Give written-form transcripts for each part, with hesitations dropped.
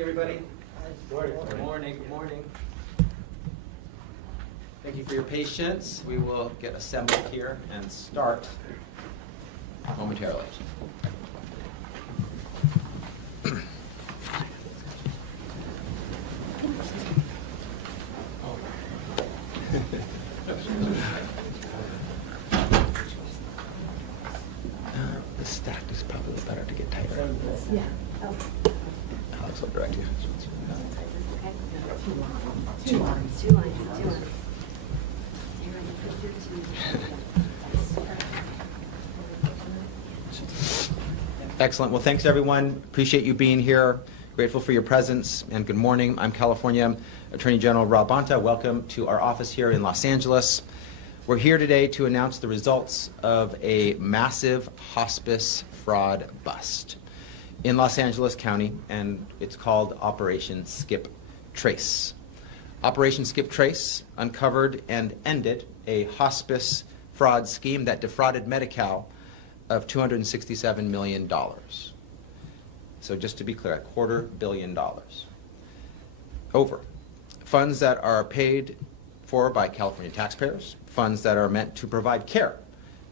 morning, everybody. Good morning. Good morning. Thank you for your patience. We will get assembled here and start momentarily. The stack is probably better to get tighter. Yeah. Oh. Alex will direct you. Two lines. Excellent. Well, thanks, everyone. Appreciate you being here. Grateful for your presence, and good morning. I'm California Attorney General Rob Bonta. Welcome to our office here in Los Angeles. We're here today to announce the results of a massive hospice fraud bust in Los Angeles County, and it's called Operation Skip Trace. Operation Skip Trace uncovered and ended a hospice fraud scheme that defrauded Medi-Cal of $267 million. So just to be clear, $250 million. Over. Funds that are paid for by California taxpayers, funds that are meant to provide care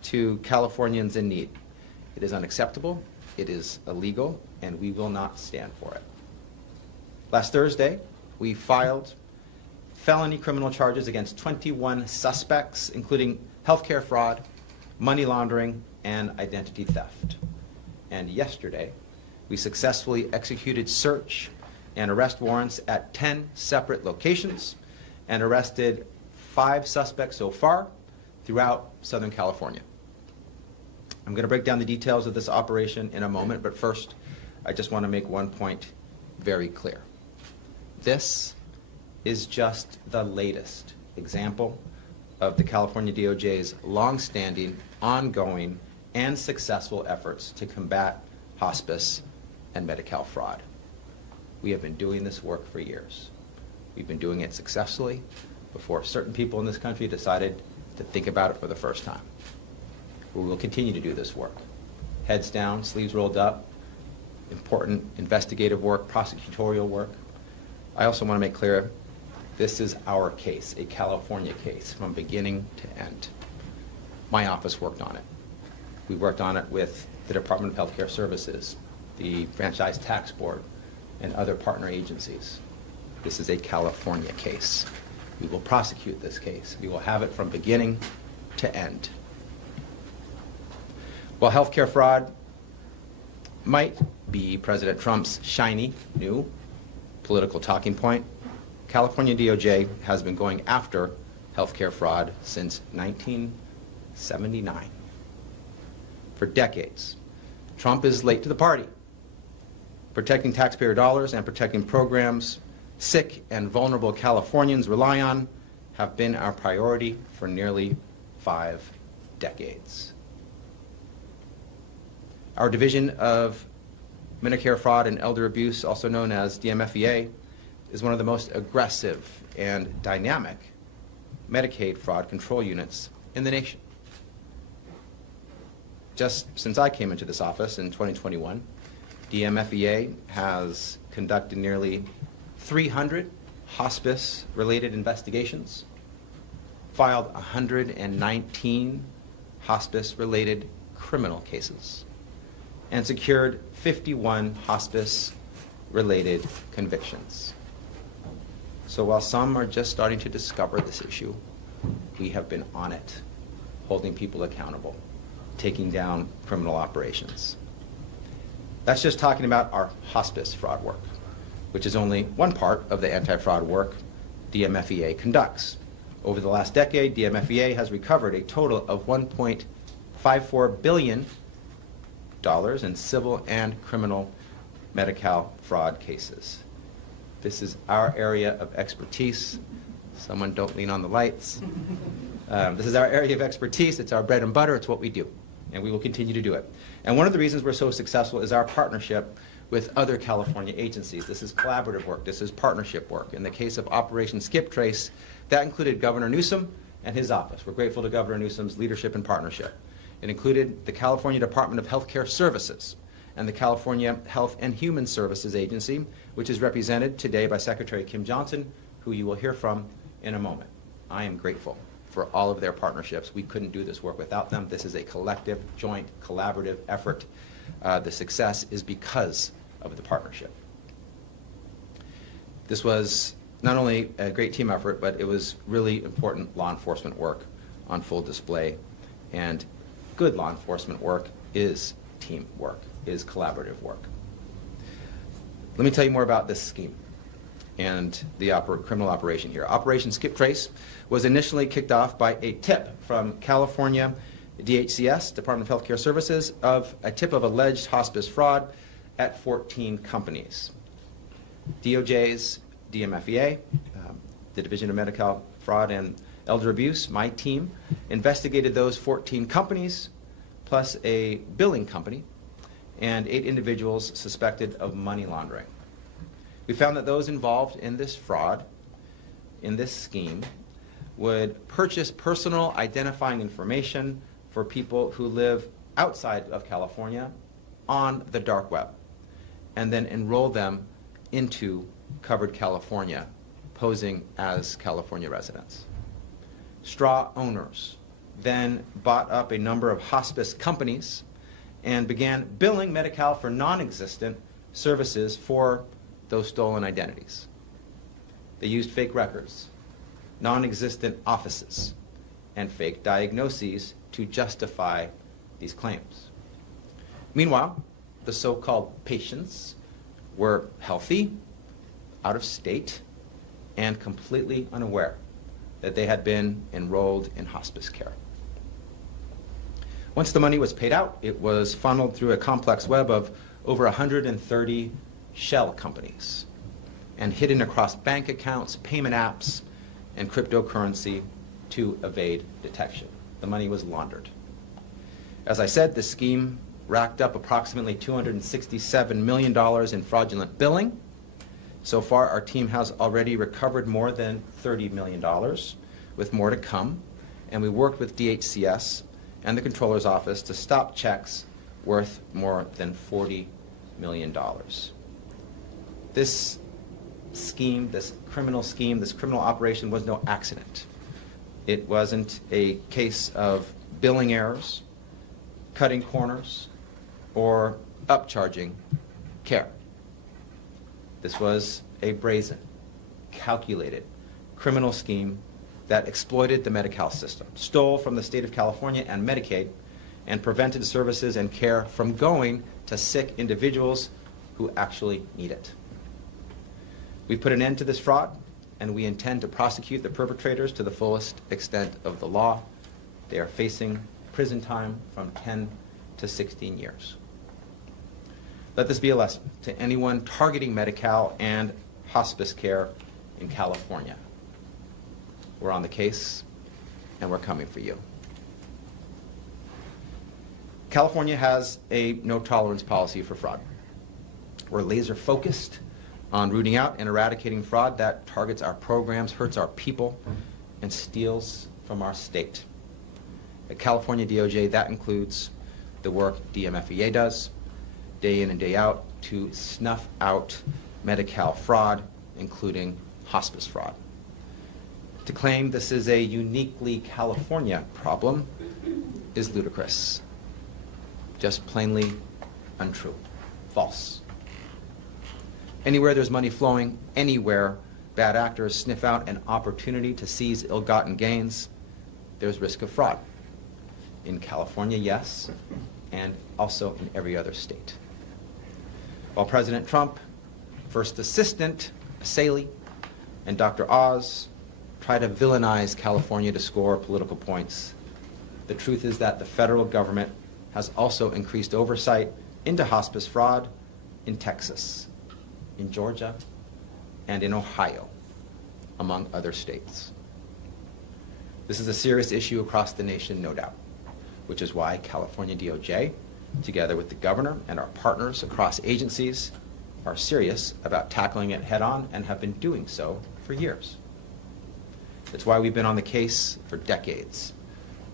to Californians in need. It is unacceptable, it is illegal, and we will not stand for it. Last Thursday, we filed felony criminal charges against 21 suspects, including healthcare fraud, money laundering, and identity theft. And yesterday, we successfully executed search and arrest warrants at 10 separate locations and arrested 5 suspects so far throughout Southern California. I'm going to break down the details of this operation in a moment, but first, I just want to make one point very clear. This is just the latest example of the California DOJ's long-standing, ongoing, and successful efforts to combat hospice and Medi-Cal fraud. We have been doing this work for years. We've been doing it successfully before certain people in this country decided to think about it for the first time. We will continue to do this work. Heads down, sleeves rolled up, important investigative work, prosecutorial work. I also want to make clear, this is our case, a California case, from beginning to end. My office worked on it. We worked on it with the Department of Health Care Services, the Franchise Tax Board, and other partner agencies. This is a California case. We will prosecute this case. We will have it from beginning to end. While healthcare fraud might be President Trump's shiny new political talking point, California DOJ has been going after healthcare fraud since 1979. For decades, Trump is late to the party. Protecting taxpayer dollars and protecting programs sick and vulnerable Californians rely on have been our priority for nearly 5 decades. Our Division of Medicare Fraud and Elder Abuse, also known as DMFEA, is one of the most aggressive and dynamic Medicaid fraud control units in the nation. Just since I came into this office in 2021, DMFEA has conducted nearly 300 hospice-related investigations, filed 119 hospice-related criminal cases, and secured 51 hospice-related convictions. So while some are just starting to discover this issue, we have been on it, holding people accountable, taking down criminal operations. That's just talking about our hospice fraud work, which is only one part of the anti-fraud work DMFEA conducts. Over the last decade, DMFEA has recovered a total of $1.54 billion in civil and criminal Medi-Cal fraud cases. This is our area of expertise. Someone don't lean on the lights. This is our area of expertise. It's our bread and butter. It's what we do, and we will continue to do it. And one of the reasons we're so successful is our partnership with other California agencies. This is collaborative work. This is partnership work. In the case of Operation Skip Trace, that included Governor Newsom and his office. We're grateful to Governor Newsom's leadership and partnership. It included the California Department of Health Care Services and the California Health and Human Services Agency, which is represented today by Secretary Kim Johnson, who you will hear from in a moment. I am grateful for all of their partnerships. We couldn't do this work without them. This is a collective, joint, collaborative effort. The success is because of the partnership. This was not only a great team effort, but it was really important law enforcement work on full display. And good law enforcement work is team work, is collaborative work. Let me tell you more about this scheme and the criminal operation here. Operation Skip Trace was initially kicked off by a tip from California DHCS, Department of Healthcare Services, of a tip of alleged hospice fraud at 14 companies. DOJ's DMFEA, the Division of Medical Fraud and Elder Abuse, my team, investigated those 14 companies, plus a billing company, and 8 individuals suspected of money laundering. We found that those involved in this fraud, in this scheme, would purchase personal identifying information for people who live outside of California on the dark web, and then enroll them into covered California, posing as California residents. Straw owners then bought up a number of hospice companies and began billing Medi-Cal for non-existent services for those stolen identities. They used fake records, non-existent offices, and fake diagnoses to justify these claims. Meanwhile, the so-called patients were healthy, out of state, and completely unaware that they had been enrolled in hospice care. Once the money was paid out, it was funneled through a complex web of over 130 shell companies and hidden across bank accounts, payment apps, and cryptocurrency to evade detection. The money was laundered. As I said, the scheme racked up approximately $267 million in fraudulent billing. So far, our team has already recovered more than $30 million, with more to come, and we worked with DHCS and the Controller's Office to stop checks worth more than $40 million. This scheme, this criminal operation was no accident. It wasn't a case of billing errors, cutting corners, or upcharging care. This was a brazen, calculated criminal scheme that exploited the Medi-Cal system, stole from the state of California and Medicaid, and prevented services and care from going to sick individuals who actually need it. We've put an end to this fraud, and we intend to prosecute the perpetrators to the fullest extent of the law. They are facing prison time from 10 to 16 years. Let this be a lesson to anyone targeting Medi-Cal and hospice care in California. We're on the case, and we're coming for you. California has a no-tolerance policy for fraud. We're laser-focused on rooting out and eradicating fraud that targets our programs, hurts our people, and steals from our state. At California DOJ, that includes the work DMFEA does, day in and day out, to snuff out Medi-Cal fraud, including hospice fraud. To claim this is a uniquely California problem is ludicrous. Just plainly untrue. False. Anywhere there's money flowing, anywhere bad actors sniff out an opportunity to seize ill-gotten gains, there's risk of fraud. In California, yes, and also in every other state. While President Trump, First Assistant Saley, and Dr. Oz try to villainize California to score political points, the truth is that the federal government has also increased oversight into hospice fraud in Texas, in Georgia, and in Ohio, among other states. This is a serious issue across the nation, no doubt, which is why California DOJ, together with the governor and our partners across agencies, are serious about tackling it head-on and have been doing so for years. It's why we've been on the case for decades,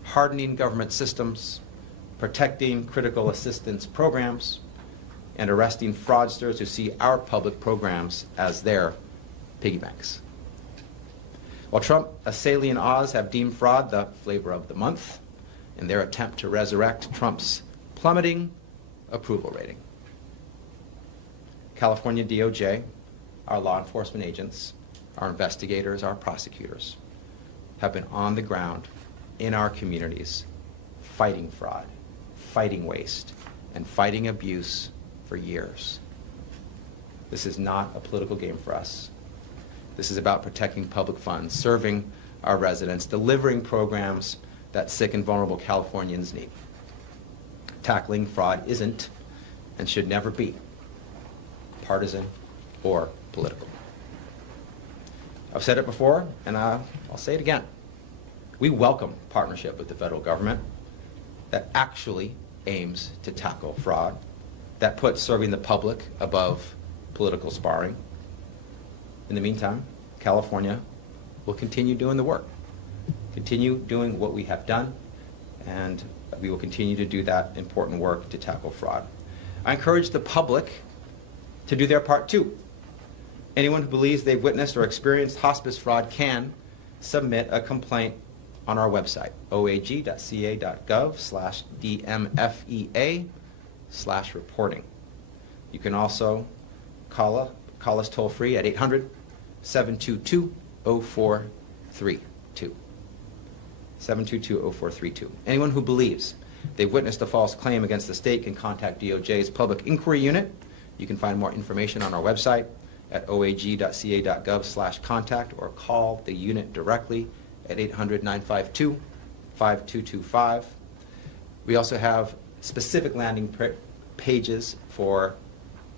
hardening government systems, protecting critical assistance programs, and arresting fraudsters who see our public programs as their piggy banks. While Trump, Saley, and Oz have deemed fraud the flavor of the month in their attempt to resurrect Trump's plummeting approval rating, California DOJ, our law enforcement agents, our investigators, our prosecutors, have been on the ground in our communities fighting fraud, fighting waste, and fighting abuse for years. This is not a political game for us. This is about protecting public funds, serving our residents, delivering programs that sick and vulnerable Californians need. Tackling fraud isn't and should never be partisan or political. I've said it before, and I'll say it again. We welcome partnership with the federal government that actually aims to tackle fraud, that puts serving the public above political sparring. In the meantime, California will continue doing the work, continue doing what we have done, and we will continue to do that important work to tackle fraud. I encourage the public to do their part too. Anyone who believes they've witnessed or experienced hospice fraud can submit a complaint on our website, oag.ca.gov/DMFEA/reporting. You can also call us toll free at 800-722-0432. 722-0432. Anyone who believes they've witnessed a false claim against the state can contact DOJ's Public Inquiry Unit. You can find more information on our website at oag.ca.gov/contact or call the unit directly at 800-952-5225. We also have specific landing pages for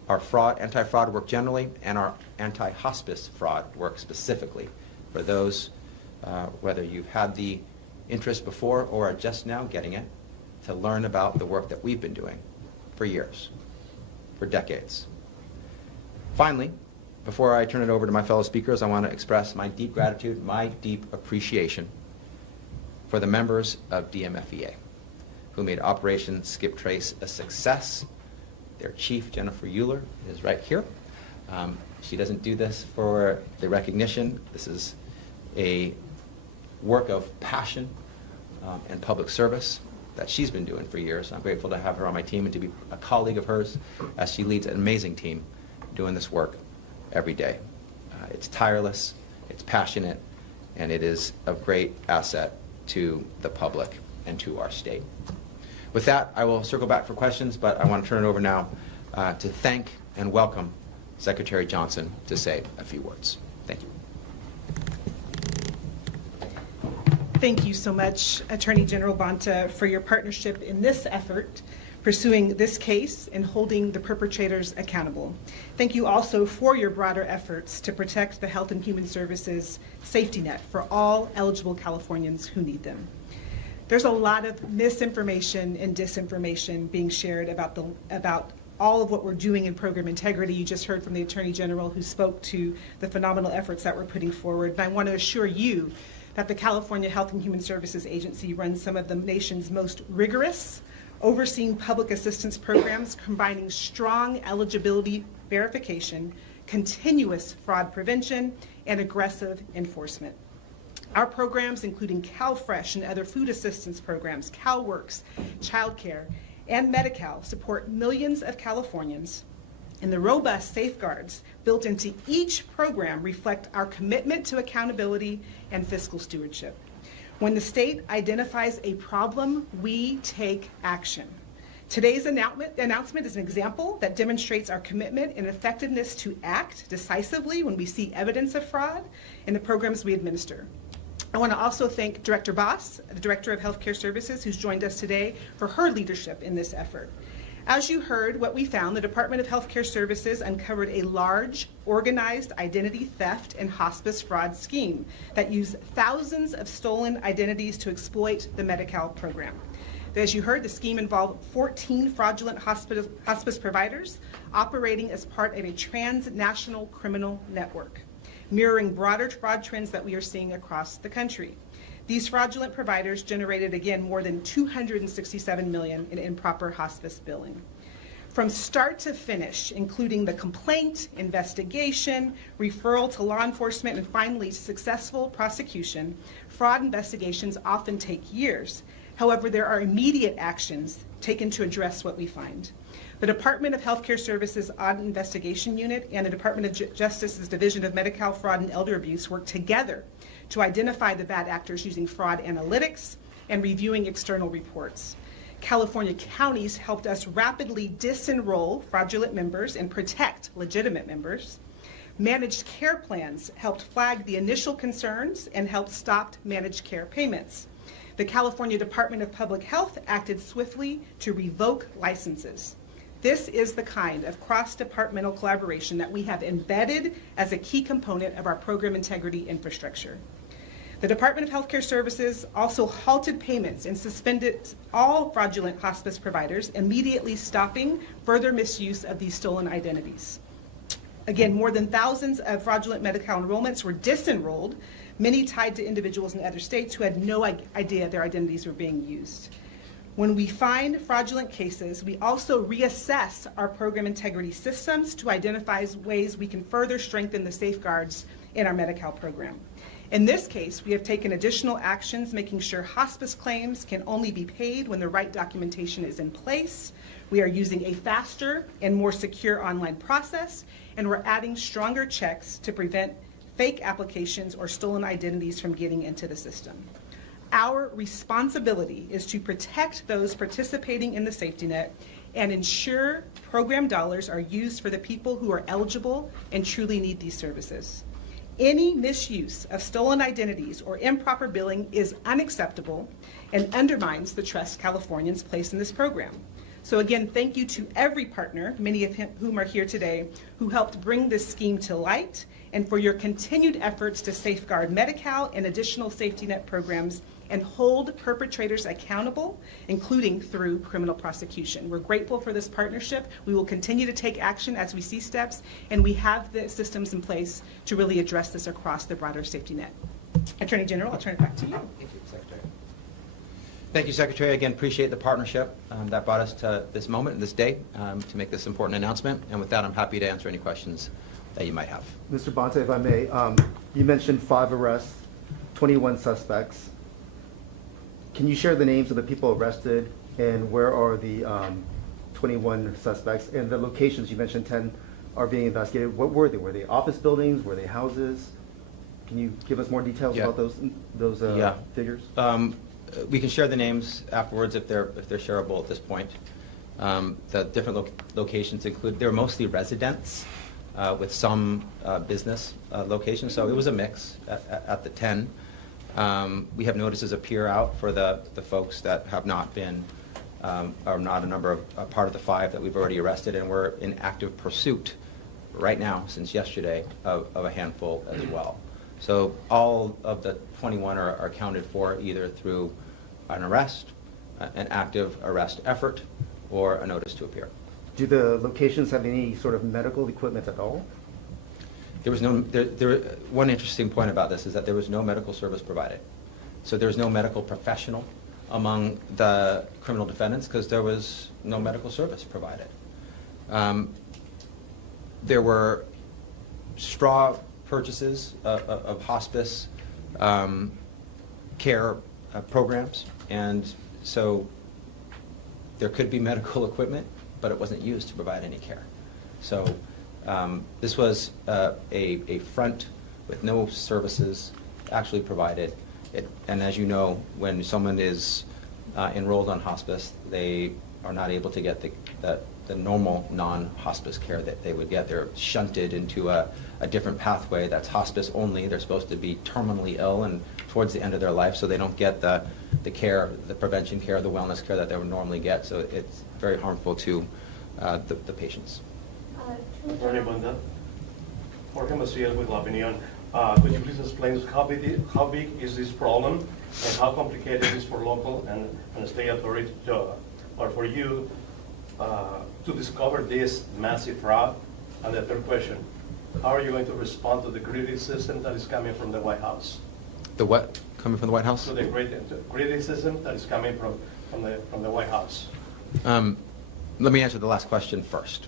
our anti-fraud work generally, and our anti-hospice fraud work specifically for those, whether you've had the interest before or are just now getting it, to learn about the work that we've been doing for years, for decades. Finally, before I turn it over to my fellow speakers, I want to express my deep gratitude, my deep appreciation for the members of DMFEA who made Operation Skip Trace a success. Their chief, Jennifer Euler, is right here. She doesn't do this for the recognition. This is a work of passion and public service that she's been doing for years. I'm grateful to have her on my team and to be a colleague of hers as she leads an amazing team doing this work every day. It's tireless, it's passionate, and it is of great asset to the public and to our state. With that, I will circle back for questions, but I want to turn it over now to thank and welcome Secretary Johnson to say a few words. Thank you. Thank you so much, Attorney General Bonta, for your partnership in this effort, pursuing this case and holding the perpetrators accountable. Thank you also for your broader efforts to protect the Health and Human Services safety net for all eligible Californians who need them. There's a lot of misinformation and disinformation being shared about all of what we're doing in program integrity. You just heard from the Attorney General who spoke to the phenomenal efforts that we're putting forward. And I want to assure you that the California Health and Human Services Agency runs some of the nation's most rigorous, overseeing public assistance programs, combining strong eligibility verification, continuous fraud prevention, and aggressive enforcement. Our programs, including CalFresh and other food assistance programs, CalWorks, childcare, and Medi-Cal, support millions of Californians, and the robust safeguards built into each program reflect our commitment to accountability and fiscal stewardship. When the state identifies a problem, we take action. Today's announcement is an example that demonstrates our commitment and effectiveness to act decisively when we see evidence of fraud in the programs we administer. I want to also thank Director Boss, the Director of Healthcare Services, who's joined us today, for her leadership in this effort. As you heard what we found, the Department of Healthcare Services uncovered a large, organized identity theft and hospice fraud scheme that used thousands of stolen identities to exploit the Medi-Cal program. As you heard, the scheme involved 14 fraudulent hospice providers operating as part of a transnational criminal network, mirroring broader fraud trends that we are seeing across the country. These fraudulent providers generated, again, more than $267 million in improper hospice billing. From start to finish, including the complaint, investigation, referral to law enforcement, and finally successful prosecution, fraud investigations often take years. However, there are immediate actions taken to address what we find. The Department of Healthcare Services Audit Investigation Unit and the Department of Justice's Division of Medi-Cal Fraud and Elder Abuse work together to identify the bad actors using fraud analytics and reviewing external reports. California counties helped us rapidly disenroll fraudulent members and protect legitimate members. Managed care plans helped flag the initial concerns and helped stop managed care payments. The California Department of Public Health acted swiftly to revoke licenses. This is the kind of cross-departmental collaboration that we have embedded as a key component of our program integrity infrastructure. The Department of Healthcare Services also halted payments and suspended all fraudulent hospice providers, immediately stopping further misuse of these stolen identities. Again, more than thousands of fraudulent Medi-Cal enrollments were disenrolled, many tied to individuals in other states who had no idea their identities were being used. When we find fraudulent cases, we also reassess our program integrity systems to identify ways we can further strengthen the safeguards in our Medi-Cal program. In this case, we have taken additional actions, making sure hospice claims can only be paid when the right documentation is in place. We are using a faster and more secure online process, and we're adding stronger checks to prevent fake applications or stolen identities from getting into the system. Our responsibility is to protect those participating in the safety net and ensure program dollars are used for the people who are eligible and truly need these services. Any misuse of stolen identities or improper billing is unacceptable and undermines the trust Californians place in this program. So again, thank you to every partner, many of whom are here today, who helped bring this scheme to light, and for your continued efforts to safeguard Medi-Cal and additional safety net programs and hold perpetrators accountable, including through criminal prosecution. We're grateful for this partnership. We will continue to take action as we see steps, and we have the systems in place to really address this across the broader safety net. Attorney General, I'll turn it back to you. Thank you, Secretary. Thank you, Secretary. Again, appreciate the partnership that brought us to this moment and this day to make this important announcement. And with that, I'm happy to answer any questions that you might have. Mr. Bonta, if I may, you mentioned 5 arrests, 21 suspects. Can you share the names of the people arrested and where are the 21 suspects and the locations? You mentioned 10 are being investigated. What were they? Were they office buildings? Were they houses? Can you give us more details about those figures? We can share the names afterwards if they're shareable at this point. The different locations include, they're mostly residents with some business locations, so it was a mix at the 10. We have notices appear out for the folks that have not been, are not a part of the 5 that we've already arrested, and we're in active pursuit right now, since yesterday, of a handful as well. So all of the 21 are accounted for either through an arrest, an active arrest effort, or a notice to appear. Do the locations have any sort of medical equipment at all? There was no, one interesting point about this is that there was no medical service provided. So there was no medical professional among the criminal defendants because there was no medical service provided. There were straw purchases of hospice care programs, and so there could be medical equipment, but it wasn't used to provide any care. So this was a front with no services actually provided. And as you know, when someone is enrolled on hospice, they are not able to get the normal non-hospice care that they would get. They're shunted into a different pathway that's hospice only. They're supposed to be terminally ill and towards the end of their life, so they don't get the care, the prevention care, the wellness care that they would normally get. So it's very harmful to the patients. Attorney Bonta, Jorge Maciel with La Opinion. Could you please explain how big is this problem and how complicated it is for local and state authorities or for you to discover this massive fraud? And the third question, how are you going to respond to the criticism that is coming from the White House? The what coming from the White House? To the criticism that is coming from the White House. Let me answer the last question first.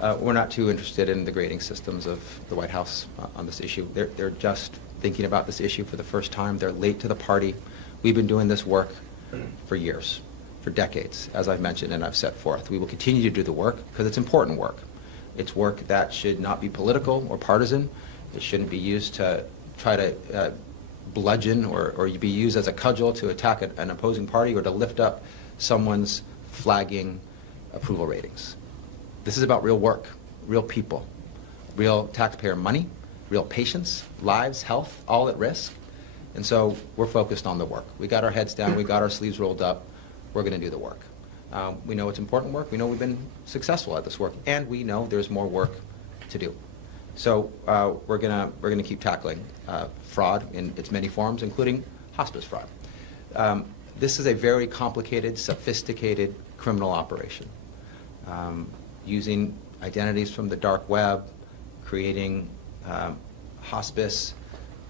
We're not too interested in the grading systems of the White House on this issue. They're just thinking about this issue for the first time. They're late to the party. We've been doing this work for years, for decades, as I've mentioned and I've set forth. We will continue to do the work because it's important work. It's work that should not be political or partisan. It shouldn't be used to try to bludgeon or be used as a cudgel to attack an opposing party or to lift up someone's flagging approval ratings. This is about real work, real people, real taxpayer money, real patients, lives, health, all at risk. And so we're focused on the work. We got our heads down, we got our sleeves rolled up, we're going to do the work. We know it's important work, we know we've been successful at this work, and we know there's more work to do. So we're gonna keep tackling fraud in its many forms, including hospice fraud. This is a very complicated, sophisticated criminal operation. Using identities from the dark web, creating hospice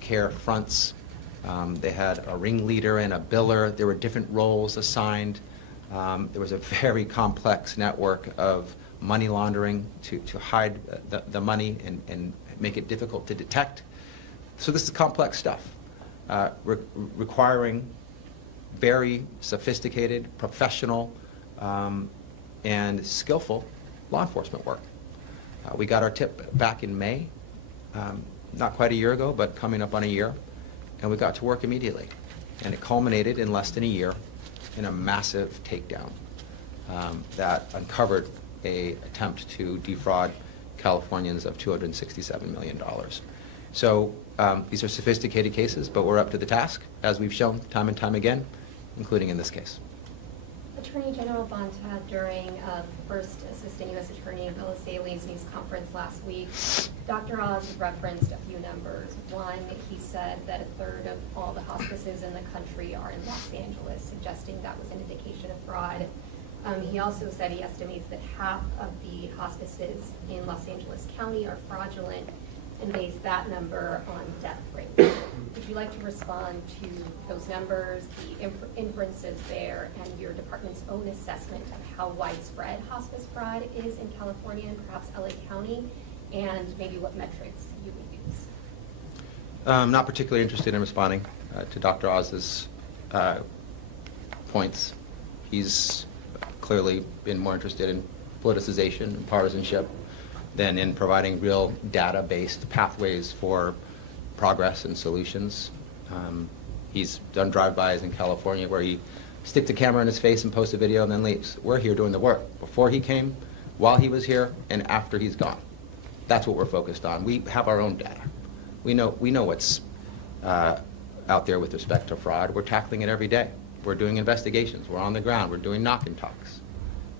care fronts. They had a ringleader and a biller. There were different roles assigned. There was a very complex network of money laundering to hide the money and make it difficult to detect. So this is complex stuff, requiring very sophisticated, professional, and skillful law enforcement work. We got our tip back in May, not quite a year ago, but coming up on a year, and we got to work immediately. And it culminated in less than a year in a massive takedown that uncovered an attempt to defraud Californians of $267 million. So these are sophisticated cases, but we're up to the task, as we've shown time and time again, including in this case. Attorney General Bonta, during first Assistant U.S. Attorney Bill Saley's news conference last week, Dr. Oz referenced a few numbers. One, he said that a third of all the hospices in the country are in Los Angeles, suggesting that was an indication of fraud. He also said he estimates that half of the hospices in Los Angeles County are fraudulent and based that number on death rate. Would you like to respond to those numbers, the inferences there, and your department's own assessment of how widespread hospice fraud is in California and perhaps LA County, and maybe what metrics you would use? I'm not particularly interested in responding to Dr. Oz's points. He's clearly been more interested in politicization and partisanship than in providing real data-based pathways for progress and solutions. He's done drive-bys in California where he sticks the camera in his face and posts a video and then leaves. We're here doing the work before he came, while he was here, and after he's gone. That's what we're focused on. We have our own data. We know what's out there with respect to fraud. We're tackling it every day. We're doing investigations. We're on the ground. We're doing knock and talks.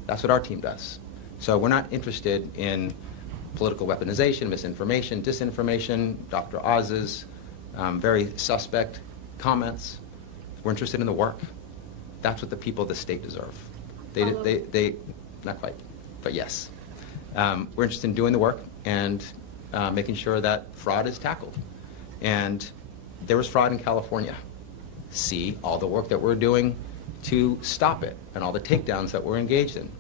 That's what our team does. So we're not interested in political weaponization, misinformation, disinformation, Dr. Oz's very suspect comments. We're interested in the work. That's what the people of the state deserve. They not quite, but yes. We're interested in doing the work and making sure that fraud is tackled. And there was fraud in California. See all the work that we're doing to stop it and all the takedowns that we're engaged in.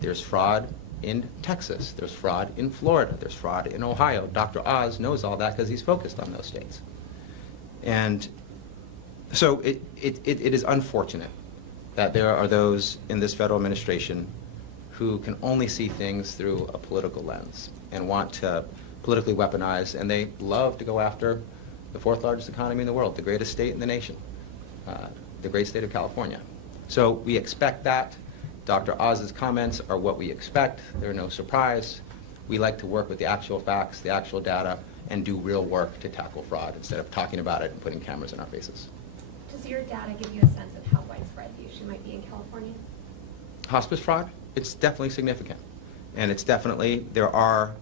There's fraud in Texas, there's fraud in Florida, there's fraud in Ohio. Dr. Oz knows all that because he's focused on those states. And so it is unfortunate that there are those in this federal administration who can only see things through a political lens and want to politically weaponize, and they love to go after the fourth largest economy in the world, the greatest state in the nation, the great state of California. So we expect that. Dr. Oz's comments are what we expect. They're no surprise. We like to work with the actual facts, the actual data, and do real work to tackle fraud instead of talking about it and putting cameras in our faces. Does your data give you a sense of how widespread the issue might be in California? Hospice fraud? It's definitely significant. And it's definitely, there are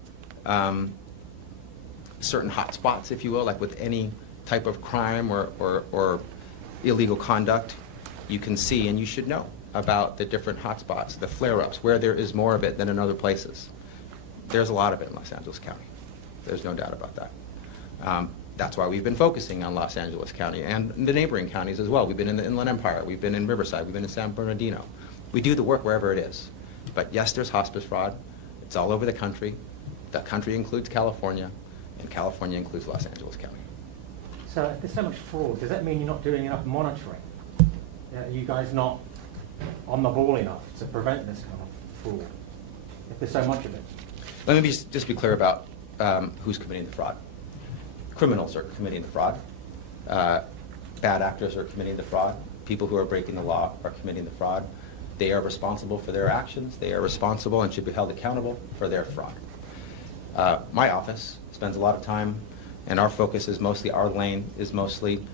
certain hot spots, if you will, like with any type of crime or illegal conduct. You can see and you should know about the different hotspots, the flare-ups, where there is more of it than in other places. There's a lot of it in Los Angeles County. There's no doubt about that. That's why we've been focusing on Los Angeles County and the neighboring counties as well. We've been in the Inland Empire. We've been in Riverside. We've been in San Bernardino. We do the work wherever it is. But yes, there's hospice fraud. It's all over the country. The country includes California, and California includes Los Angeles County. So if there's so much fraud, does that mean you're not doing enough monitoring? Are you guys not on the ball enough to prevent this kind of fraud, if there's so much of it? Let me just be clear about who's committing the fraud. Criminals are committing the fraud. Bad actors are committing the fraud. People who are breaking the law are committing the fraud. They are responsible for their actions. They are responsible and should be held accountable for their fraud. My office spends a lot of time, and our focus is mostly, our lane is mostly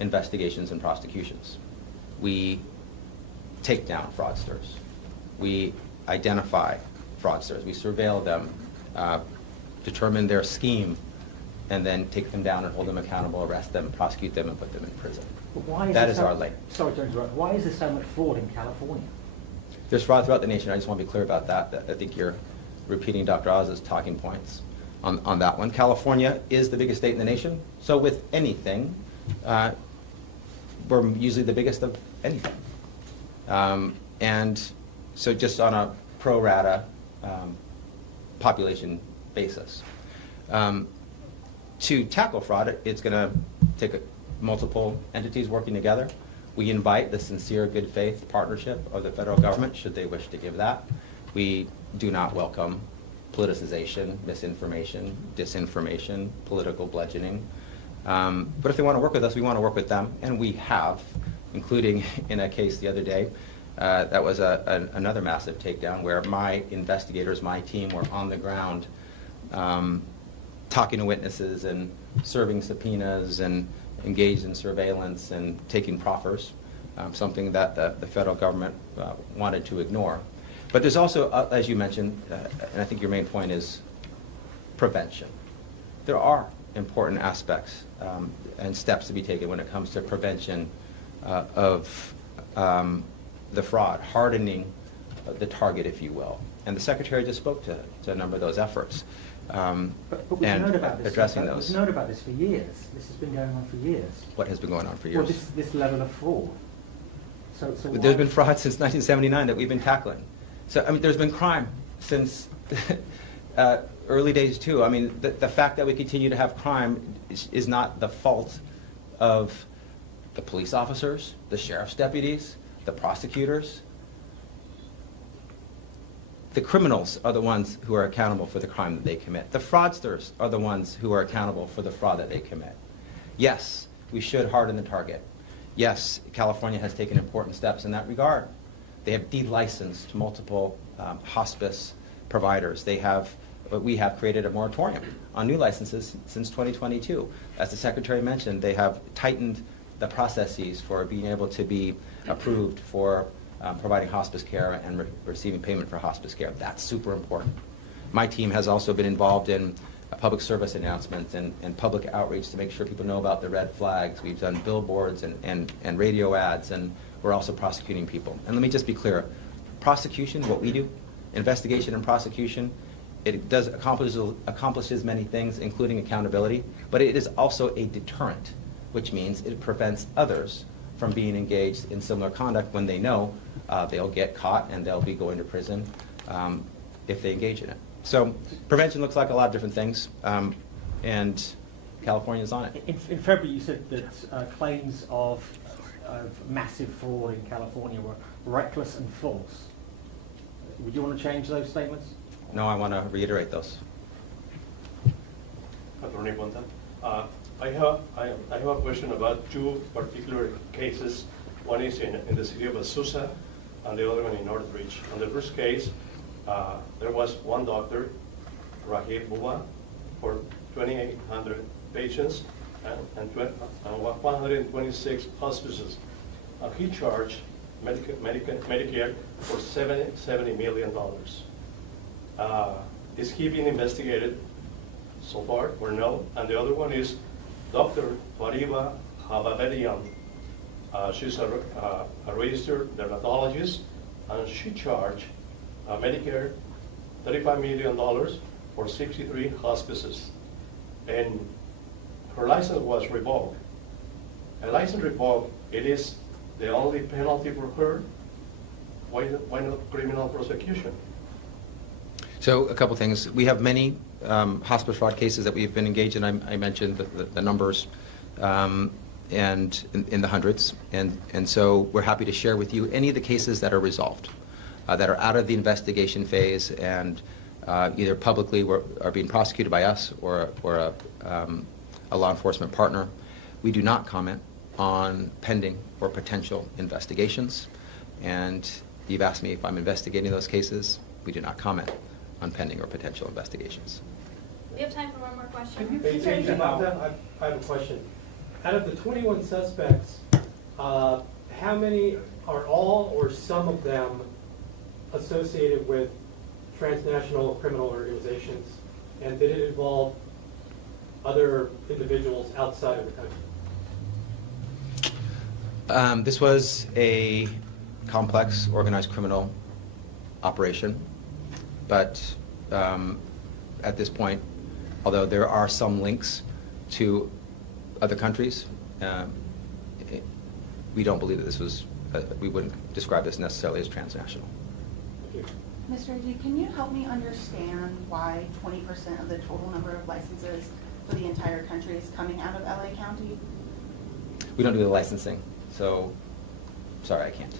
investigations and prosecutions. We take down fraudsters. We identify fraudsters. We surveil them, determine their scheme, and then take them down and hold them accountable, arrest them, prosecute them, and put them in prison. But why is That there is so- our lane. Sorry to interrupt. Why is there so much fraud in California? There's fraud throughout the nation. I just want to be clear about that. I think you're repeating Dr. Oz's talking points on that one. California is the biggest state in the nation, so with anything, we're usually the biggest of anything. And so just on a pro rata population basis. To tackle fraud, it's going to take multiple entities working together. We invite the sincere good faith partnership of the federal government, should they wish to give that. We do not welcome politicization, misinformation, disinformation, political bludgeoning. But if they want to work with us, we want to work with them, and we have, including in a case the other day, that was another massive takedown where my investigators, my team, were on the ground talking to witnesses and serving subpoenas and engaged in surveillance and taking proffers, something that the federal government wanted to ignore. But there's also, as you mentioned, and I think your main point is prevention. There are important aspects and steps to be taken when it comes to prevention of the fraud, hardening the target, if you will. And the Secretary just spoke to a number of those efforts. But we've And known about this. addressing those. We've known about this for years. This has been going on for years. What has been going on for Well, years? this level of fraud. So But there's why- been fraud since 1979 that we've been tackling. So, I mean, there's been crime since early days, too. I mean, the fact that we continue to have crime is not the fault of the police officers, the sheriff's deputies, the prosecutors. The criminals are the ones who are accountable for the crime that they commit. The fraudsters are the ones who are accountable for the fraud that they commit. Yes, we should harden the target. Yes, California has taken important steps in that regard. They have de-licensed multiple hospice providers. We have created a moratorium on new licenses since 2022. As the Secretary mentioned, they have tightened the processes for being able to be approved for providing hospice care and receiving payment for hospice care. That's super important. My team has also been involved in public service announcements and public outreach to make sure people know about the red flags. We've done billboards and radio ads, and we're also prosecuting people. And let me just be clear, prosecution, what we do, investigation and prosecution, it does accomplishes many things, including accountability, but it is also a deterrent, which means it prevents others from being engaged in similar conduct when they know they'll get caught and they'll be going to prison if they engage in it. So prevention looks like a lot of different things, and California's on it. In February, you said that claims of massive fraud in California were reckless and false. Would you want to change those statements? No, I want to reiterate those. Attorney Bonta, I have a question about two particular cases. One is in the city of Azusa, and the other one in Northridge. On the first case, there was one doctor, Rahib Bua, for 2,800 patients and 126 hospices. He charged Medicare for $70 million. Is he being investigated so far or no? And the other one is Dr. Fariba Hababedian. She's a registered dermatologist, and she charged Medicare $35 million for 63 hospices. And her license was revoked. A license revoked, it is the only penalty for her why not criminal prosecution? So a couple things. We have many hospice fraud cases that we've been engaged in. I mentioned the numbers and in the hundreds. And so we're happy to share with you any of the cases that are resolved, that are out of the investigation phase and either publicly are being prosecuted by us or a law enforcement partner. We do not comment on pending or potential investigations. And you've asked me if I'm investigating those cases. We do not comment on pending or potential investigations. We have time for one more question. Hey, Agent Bonta, I have a question. Out of the 21 suspects, how many are all or some of them associated with transnational criminal organizations? And did it involve other individuals outside of the country? This was a complex organized criminal operation, but at this point, although there are some links to other countries, we don't believe that this was, we wouldn't describe this necessarily as transnational. Mr. D, can you help me understand why 20% of the total number of licenses for the entire country is coming out of LA County? We don't do the licensing, so sorry, I can't.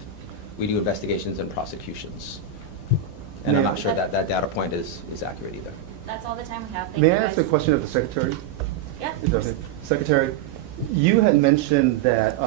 We do investigations and prosecutions. And I'm not sure that data point is accurate either. That's all the time we have. Thank May you I ask a guys. question of the Secretary? Yeah. Is that okay? Secretary, you had mentioned that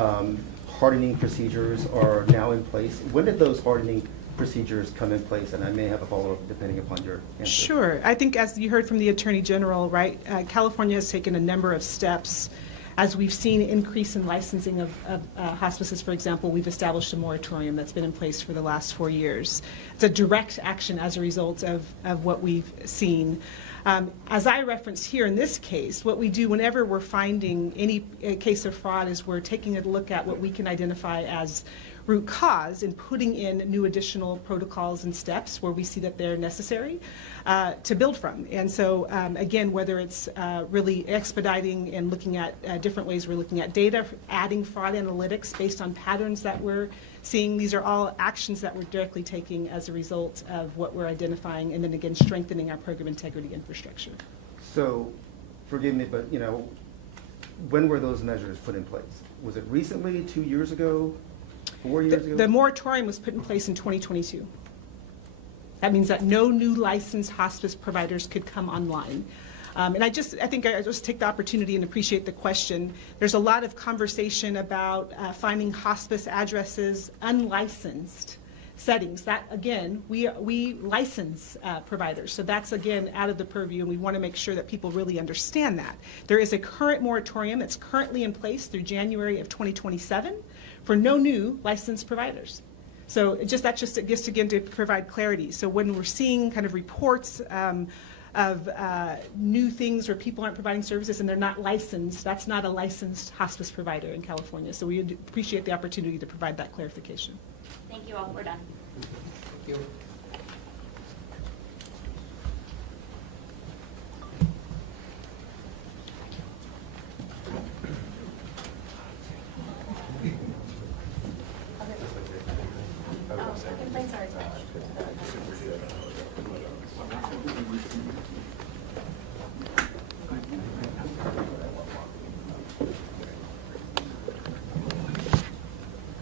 hardening procedures are now in place. When did those hardening procedures come in place? And I may have a follow-up depending upon your answer. Sure. I think as you heard from the Attorney General, right, California has taken a number of steps. As we've seen increase in licensing of hospices, for example, we've established a moratorium that's been in place for the last 4 years. It's a direct action as a result of what we've seen. As I referenced here in this case, what we do whenever we're finding any case of fraud is we're taking a look at what we can identify as root cause and putting in new additional protocols and steps where we see that they're necessary to build from. And so, again, whether it's really expediting and looking at different ways, we're looking at data, adding fraud analytics based on patterns that we're seeing. These are all actions that we're directly taking as a result of what we're identifying, and then again, strengthening our program integrity infrastructure. So, forgive me, but when were those measures put in place? Was it recently, 2 years ago? 4 years ago? The moratorium was put in place in 2022. That means that no new licensed hospice providers could come online. And I think I just take the opportunity and appreciate the question. There's a lot of conversation about finding hospice addresses unlicensed settings. That, again, we license providers. So that's, again, out of the purview, and we want to make sure that people really understand that. There is a current moratorium that's currently in place through January of 2027 for no new licensed providers. So that's just again to provide clarity. So when we're seeing kind of reports of new things where people aren't providing services and they're not licensed, that's not a licensed hospice provider in California. So we appreciate the opportunity to provide that clarification. Thank you all. We're done. Thank you. Complaints are attached.